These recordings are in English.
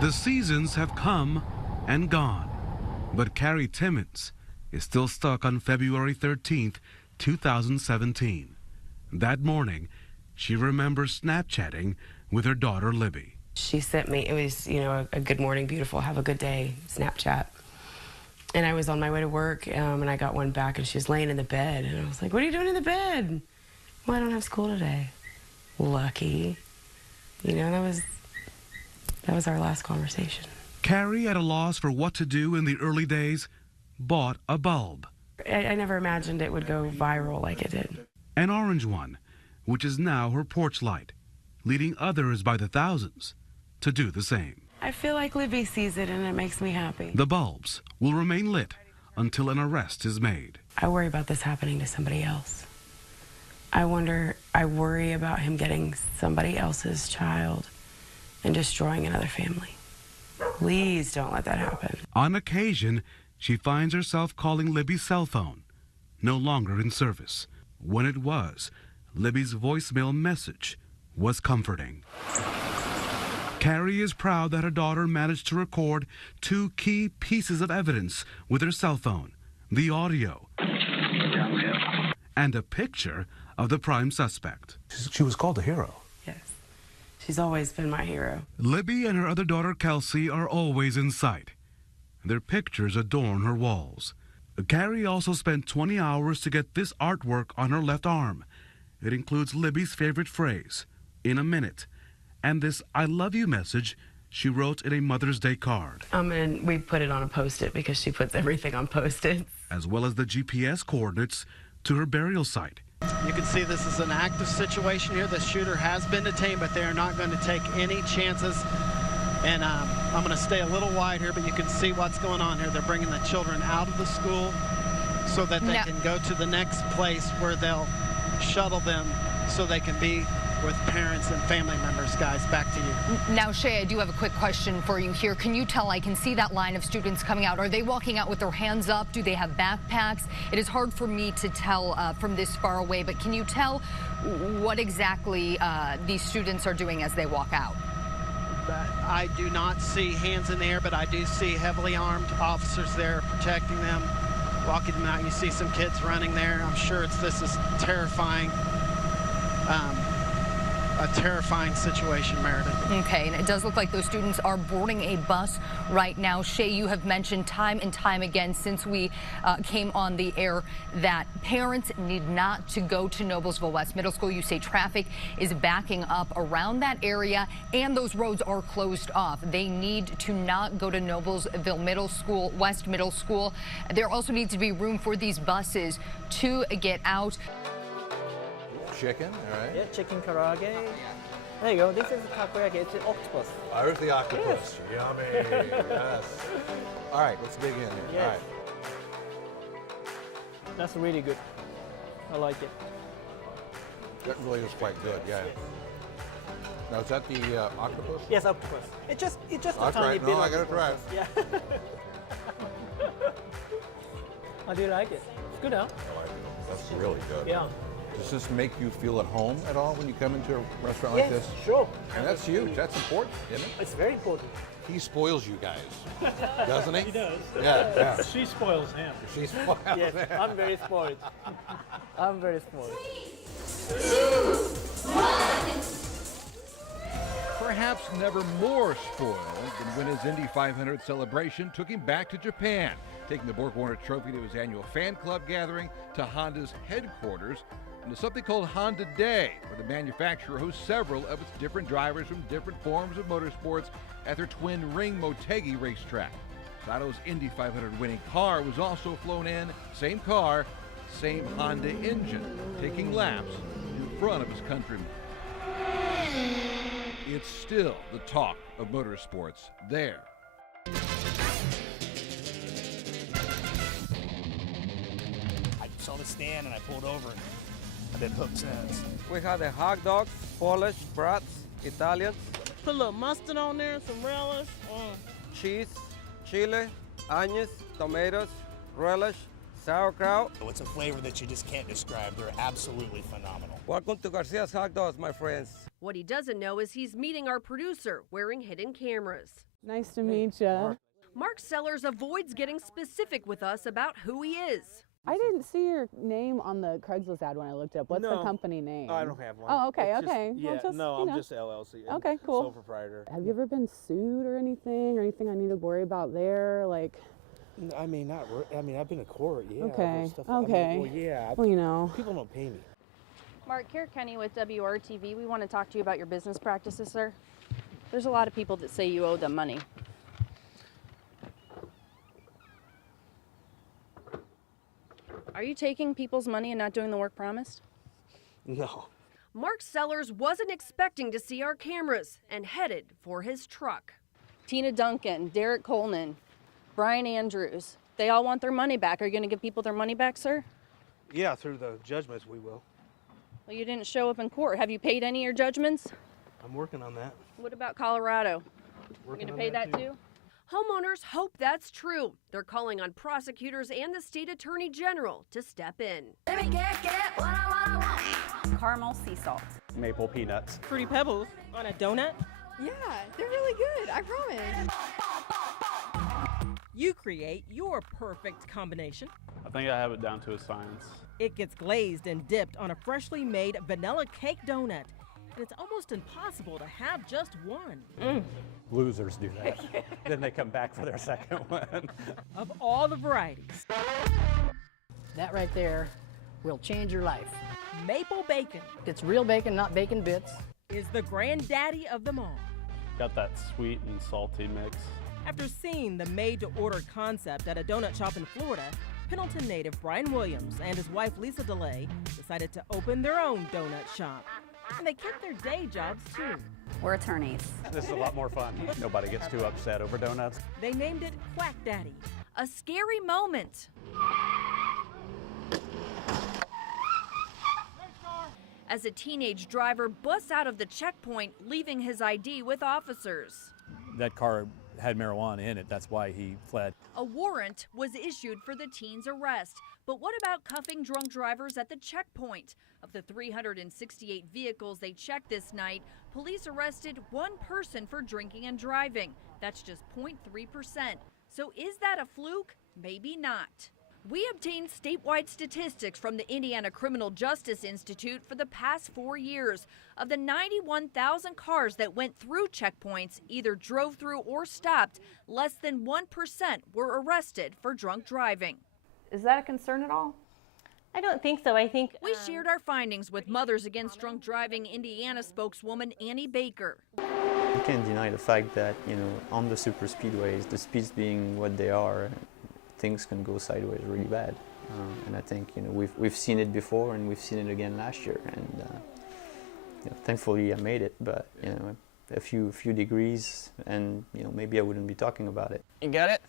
The seasons have come and gone, but Carrie Timmons is still stuck on February 13th, 2017. That morning, she remembers Snapchatting with her daughter Libby. She sent me, it was, a good morning, beautiful, have a good day Snapchat. And I was on my way to work, and I got one back, and she was laying in the bed. And I was like, what are you doing in the bed? Well, I don't have school today. Lucky. That was our last conversation. Carrie, at a loss for what to do in the early days, bought a bulb. I never imagined it would go viral like it did. An orange one, which is now her porch light, leading others by the thousands to do the same. I feel like Libby sees it, and it makes me happy. The bulbs will remain lit until an arrest is made. I worry about this happening to somebody else. I worry about him getting somebody else's child and destroying another family. Please don't let that happen. On occasion, she finds herself calling Libby's cell phone, no longer in service. When it was, Libby's voicemail message was comforting. Carrie is proud that her daughter managed to record 2 key pieces of evidence with her cell phone, the audio and a picture of the prime suspect. She was called a hero. Yes. She's always been my hero. Libby and her other daughter, Kelsey, are always in sight. Their pictures adorn her walls. Carrie also spent 20 hours to get this artwork on her left arm. It includes Libby's favorite phrase, "in a minute," and this "I love you" message she wrote in a Mother's Day card. And we put it on a Post-it because she puts everything on Post-its. As well as the GPS coordinates to her burial site. You can see this is an active situation here. The shooter has been detained, but they are not going to take any chances. And I'm going to stay a little wide here, but you can see what's going on here. They're bringing the children out of the school so that they can go to the next place where they'll shuttle them so they can be with parents and family members. Guys, back to you. Now, Shay, I do have a quick question for you here. Can you tell, I can see that line of students coming out. Are they walking out with their hands up? Do they have backpacks? It is hard for me to tell from this far away, but can you tell what exactly these students are doing as they walk out? I do not see hands in the air, but I do see heavily armed officers there protecting them, walking them out. You see some kids running there. I'm sure this is terrifying. A terrifying situation, Meredith. Okay, and it does look like those students are boarding a bus right now. Shay, you have mentioned time and time again since we came on the air that parents need not to go to Noblesville West Middle School. You say traffic is backing up around that area and those roads are closed off. They need to not go to Noblesville Middle School, West Middle School. There also needs to be room for these buses to get out. Chicken, all right. Yeah, chicken karaage. There you go. This is takoyaki. It's an octopus. There's the octopus. Yes. Yummy. Yes. All right, let's dig in here. Yes. All right. That's really good. I like it. That really is quite good. Yeah. Now is that the octopus? Yes, octopus. It's just a That's tiny right. bit. No, I gotta try it. Yeah. I do like it. It's good, huh? I like it. That's really good. Yeah. Does this make you feel at home at all when you come into a restaurant like this? Sure. And that's huge. That's important, isn't it? It's very important. He spoils you guys, doesn't he? He does. Yeah. She spoils him. She spoils Yes, him. I'm very spoiled. I'm very spoiled. 3, 2, 1. Perhaps never more spoiled than when his Indy 500 celebration took him back to Japan, taking the Borg-Warner Trophy to his annual fan club gathering, to Honda's headquarters, and to something called Honda Day, where the manufacturer hosts several of its different drivers from different forms of motorsports at their twin ring Motegi racetrack. Sato's Indy 500 winning car was also flown in, same car, same Honda engine, taking laps in front of his countrymen. It's still the talk of motorsports there. I saw the stand and I pulled over and I've been hooked since. We have the hot dogs, Polish, brats, Italians. Put a little mustard on there, some relish. Cheese, chili, onions, tomatoes, relish, sauerkraut. It's a flavor that you just can't describe. They're absolutely phenomenal. Welcome to Garcia's Hot Dogs, my friends. What he doesn't know is he's meeting our producer wearing hidden cameras. Nice to meet you. Mark Sellers avoids getting specific with us about who he is. I didn't see your name on the Craigslist ad when I looked up. What's the company name? I don't have one. Oh, okay, It's okay. Just, yeah, well, just, no, I'm just LLC. Okay, cool. Sole proprietor. Have you ever been sued or anything I need to worry about there? Like, I mean, not. I mean, I've been to court. Yeah. okay. Stuff. Okay. I mean, well, yeah. Well, you know. People don't pay me. Mark, Kara Kenny with WRTV. We want to talk to you about your business practices, sir. There's a lot of people that say you owe them money. Are you taking people's money and not doing the work promised? No. Mark Sellers wasn't expecting to see our cameras and headed for his truck. Tina Duncan, Derek Coleman, Brian Andrews, they all want their money back. Are you going to give people their money back, sir? Yeah, through the judgments we will. Well, you didn't show up in court. Have you paid any of your judgments? I'm working on that. What about Colorado? You Working going to on pay that too? Homeowners hope that's true. They're calling on prosecutors and the state attorney general to step in. Let me get what I want. Caramel sea salt. Maple peanuts. Fruity Pebbles on a donut? Yeah, they're really good, I promise. You create your perfect combination. I think I have it down to a science. It gets glazed and dipped on a freshly made vanilla cake donut. And it's almost impossible to have just one. Losers do that. Then they come back for their second one. Of all the varieties. That right there will change your life. Maple bacon. It's real bacon, not bacon bits. Is the granddaddy of them all. Got that sweet and salty mix. After seeing the made-to-order concept at a donut shop in Florida, Pendleton native Brian Williams and his wife Lisa DeLay decided to open their own donut shop. And they kept their day jobs too. We're attorneys. This is a lot more fun. Nobody gets too upset over donuts. They named it Quack Daddy. A scary moment. As a teenage driver busts out of the checkpoint, leaving his ID with officers. That car had marijuana in it. That's why he fled. A warrant was issued for the teen's arrest. But what about cuffing drunk drivers at the checkpoint? Of the 368 vehicles they checked this night, police arrested one person for drinking and driving. That's just 0.3%. So is that a fluke? Maybe not. We obtained statewide statistics from the Indiana Criminal Justice Institute for the past 4 years. Of the 91,000 cars that went through checkpoints, either drove through or stopped, less than 1% were arrested for drunk driving. Is that a concern at all? I don't think so. I think we shared our findings with Mothers Against Drunk Driving Indiana spokeswoman Annie Baker. You can't deny the fact that, on the super speedways, the speeds being what they are, things can go sideways really bad. And I think, we've seen it before and we've seen it again last year. And thankfully I made it, but, a few degrees and, maybe I wouldn't be talking about it. You got it?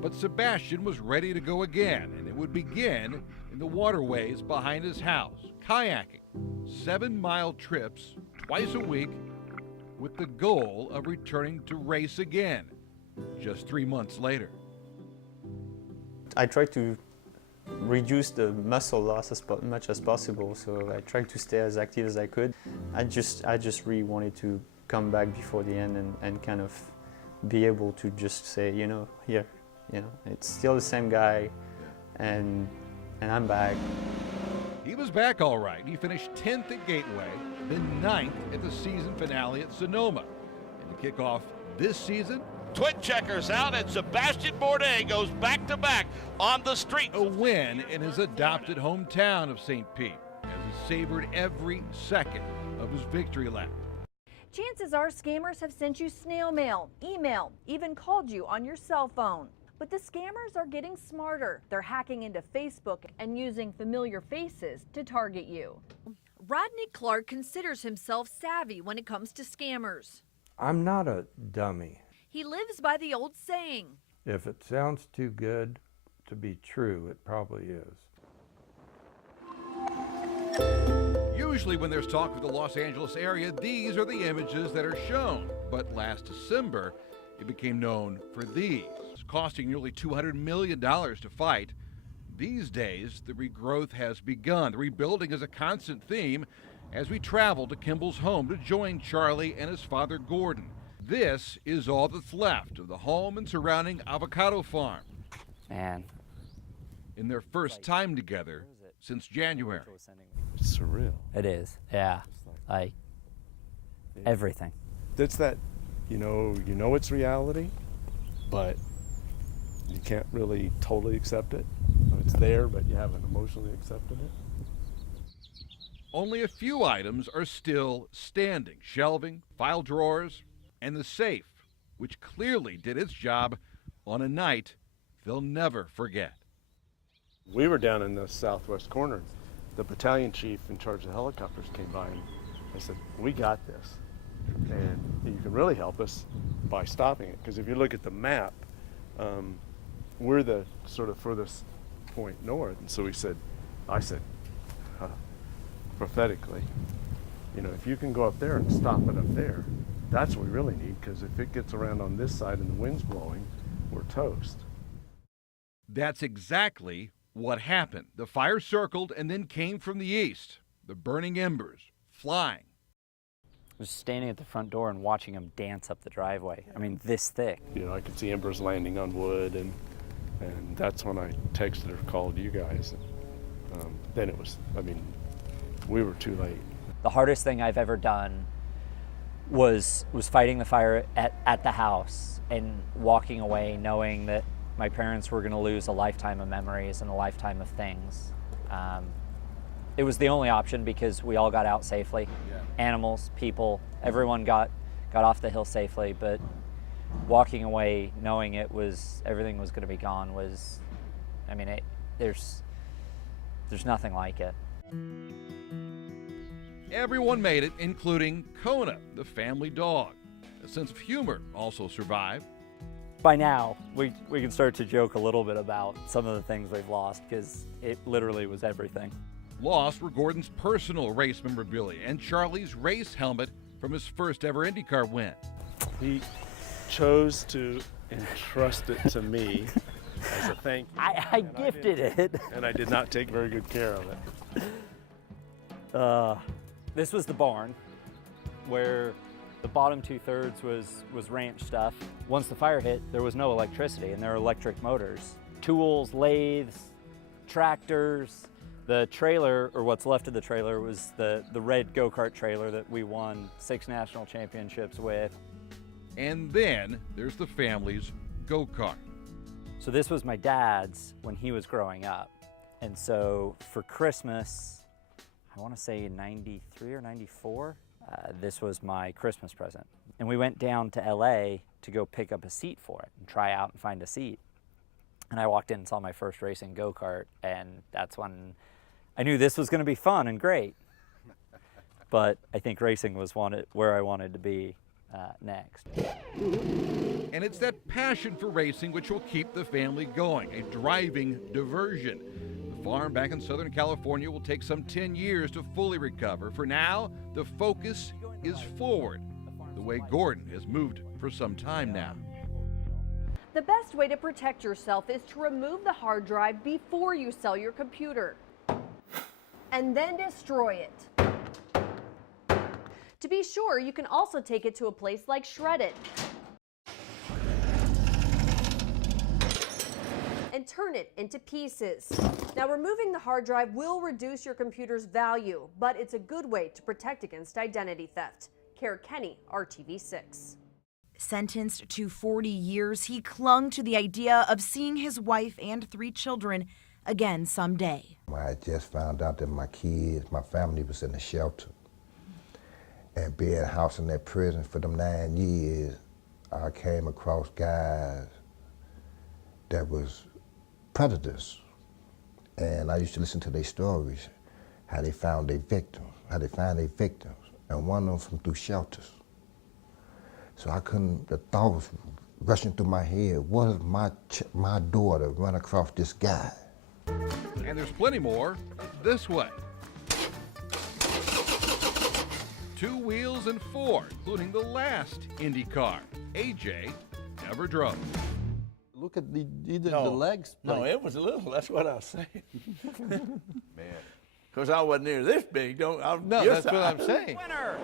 But Sebastian was ready to go again, and it would begin in the waterways behind his house, kayaking, 7-mile trips twice a week with the goal of returning to race again just 3 months later. I tried to reduce the muscle loss as much as possible, so I tried to stay as active as I could. I just really wanted to come back before the end and kind of be able to just say, here, it's still the same guy, and I'm back. He was back all right. He finished 10th at Gateway, then 9th at the season finale at Sonoma. And to kick off this season, Twin checkers out, and Sebastian Bourdais goes back-to-back on the street. A win in his adopted hometown of St. Pete, as he savored every second of his victory lap. Chances are scammers have sent you snail mail, email, even called you on your cell phone. But the scammers are getting smarter. They're hacking into Facebook and using familiar faces to target you. Rodney Clark considers himself savvy when it comes to scammers. I'm not a dummy. He lives by the old saying, if it sounds too good to be true, it probably is. Usually when there's talk of the Los Angeles area, these are the images that are shown. But last December, it became known for these, costing nearly $200 million to fight. These days, the regrowth has begun. The rebuilding is a constant theme as we travel to Kimball's home to join Charlie and his father Gordon. This is all that's left of the home and surrounding avocado farm. Man. In their first time together since January. It's surreal. It is, yeah. Like, everything. That's that, you know it's reality, but you can't really totally accept it. It's there, but you haven't emotionally accepted it. Only a few items are still standing. Shelving, file drawers, and the safe, which clearly did its job on a night they'll never forget. We were down in the southwest corner. The battalion chief in charge of the helicopters came by and I said, we got this. And you can really help us by stopping it. Because if you look at the map, we're the sort of furthest point north. And so I said, prophetically, if you can go up there and stop it up there, that's what we really need. Because if it gets around on this side and the wind's blowing, we're toast. That's exactly what happened. The fire circled and then came from the east, the burning embers flying. I was standing at the front door and watching them dance up the driveway. I mean, this thick. I could see embers landing on wood, and that's when I texted or called you guys. Then it was, we were too late. The hardest thing I've ever done was fighting the fire at the house and walking away knowing that my parents were going to lose a lifetime of memories and a lifetime of things. It was the only option because we all got out safely. Yeah. Animals, people, everyone got off the hill safely, but walking away knowing everything was going to be gone was, there's nothing like it. Everyone made it, including Kona, the family dog. A sense of humor also survived. By now, we can start to joke a little bit about some of the things they've lost because it literally was everything. Lost were Gordon's personal race memorabilia and Charlie's race helmet from his first ever IndyCar win. He chose to entrust it to me as a thank you. I gifted it. And I did not take very good care of it. This was the barn where the bottom 2/3 was ranch stuff. Once the fire hit, there was no electricity and there were electric motors. Tools, lathes, tractors. The trailer, or what's left of the trailer, was the red go-kart trailer that we won 6 national championships with. And then there's the family's go-kart. So this was my dad's when he was growing up. And so for Christmas, I want to say 93 or 94, this was my Christmas present. And we went down to LA to go pick up a seat for it and try out and find a seat. And I walked in and saw my first racing go-kart, and that's when I knew this was going to be fun and great. But I think racing was where I wanted to be next. And it's that passion for racing which will keep the family going, a driving diversion. The farm back in Southern California will take some 10 years to fully recover. For now, the focus is forward, the way Gordon has moved for some time now. The best way to protect yourself is to remove the hard drive before you sell your computer and then destroy it. To be sure, you can also take it to a place like Shred It and turn it into pieces. Now, removing the hard drive will reduce your computer's value, but it's a good way to protect against identity theft. Kara Kenny, RTV 6. Sentenced to 40 years, he clung to the idea of seeing his wife and 3 children again someday. I just found out that my kids, my family was in a shelter. And being housed in that prison for them 9 years, I came across guys that was predators. And I used to listen to their stories, how they found their victims, and one of them from through shelters. So the thought was rushing through my head, what if my daughter run across this guy? And there's plenty more this way. 2 wheels and 4, including the last IndyCar AJ never drove. Look at the No. legs. No, like- it was little. That's what I was saying. Man. Because I wasn't near this big. No, that's what I'm saying. Winner.